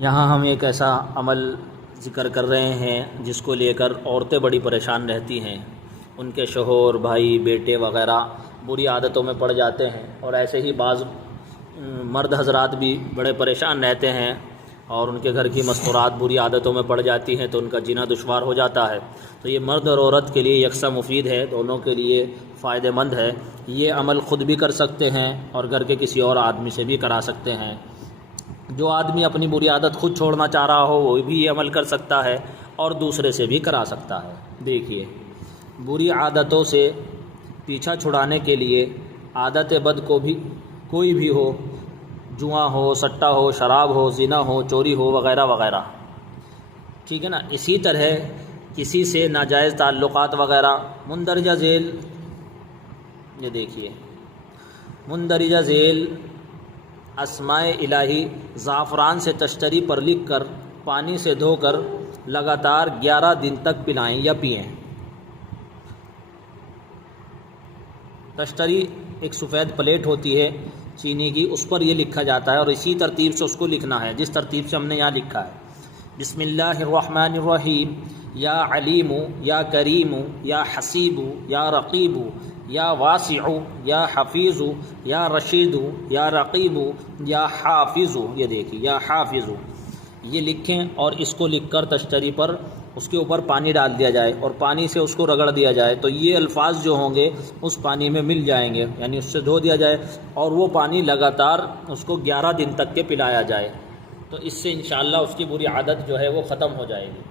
یہاں ہم ایک ایسا عمل ذکر کر رہے ہیں جس کو لے کر عورتیں بڑی پریشان رہتی ہیں، ان کے شوہر، بھائی، بیٹے وغیرہ بری عادتوں میں پڑ جاتے ہیں، اور ایسے ہی بعض مرد حضرات بھی بڑے پریشان رہتے ہیں اور ان کے گھر کی مستورات بری عادتوں میں پڑ جاتی ہیں تو ان کا جینا دشوار ہو جاتا ہے۔ تو یہ مرد اور عورت کے لیے یکساں مفید ہے، دونوں کے لیے فائدہ مند ہے۔ یہ عمل خود بھی کر سکتے ہیں اور گھر کے کسی اور آدمی سے بھی کرا سکتے ہیں۔ جو آدمی اپنی بری عادت خود چھوڑنا چاہ رہا ہو وہ بھی یہ عمل کر سکتا ہے اور دوسرے سے بھی کرا سکتا ہے۔ دیکھیے، بری عادتوں سے پیچھا چھڑانے کے لیے عادت بد کو بھی کوئی بھی ہو، جوا ہو، سٹا ہو، شراب ہو، زنا ہو، چوری ہو، وغیرہ وغیرہ، ٹھیک ہے نا۔ اسی طرح کسی سے ناجائز تعلقات وغیرہ مندرجہ ذیل، یہ دیکھیے، مندرجہ ذیل اسماء الہی زعفران سے تشتری پر لکھ کر پانی سے دھو کر لگاتار 11 دن تک پلائیں یا پئیں۔ تشتری ایک سفید پلیٹ ہوتی ہے چینی کی، اس پر یہ لکھا جاتا ہے اور اسی ترتیب سے اس کو لکھنا ہے جس ترتیب سے ہم نے یہاں لکھا ہے۔ بسم اللہ الرحمن الرحیم، یا علیم، یا کریم، یا حسیب، یا رقیب، یا واسع، یا حفیظ، یا رشید، یا رقیب، یا حافظ۔ یہ دیکھیے، یا حافظ، یہ لکھیں اور اس کو لکھ کر تشتری پر اس کے اوپر پانی ڈال دیا جائے اور پانی سے اس کو رگڑ دیا جائے تو یہ الفاظ جو ہوں گے اس پانی میں مل جائیں گے، یعنی اس سے دھو دیا جائے اور وہ پانی لگاتار اس کو 11 دن تک کے پلایا جائے، تو اس سے انشاءاللہ اس کی بری عادت جو ہے وہ ختم ہو جائے گی۔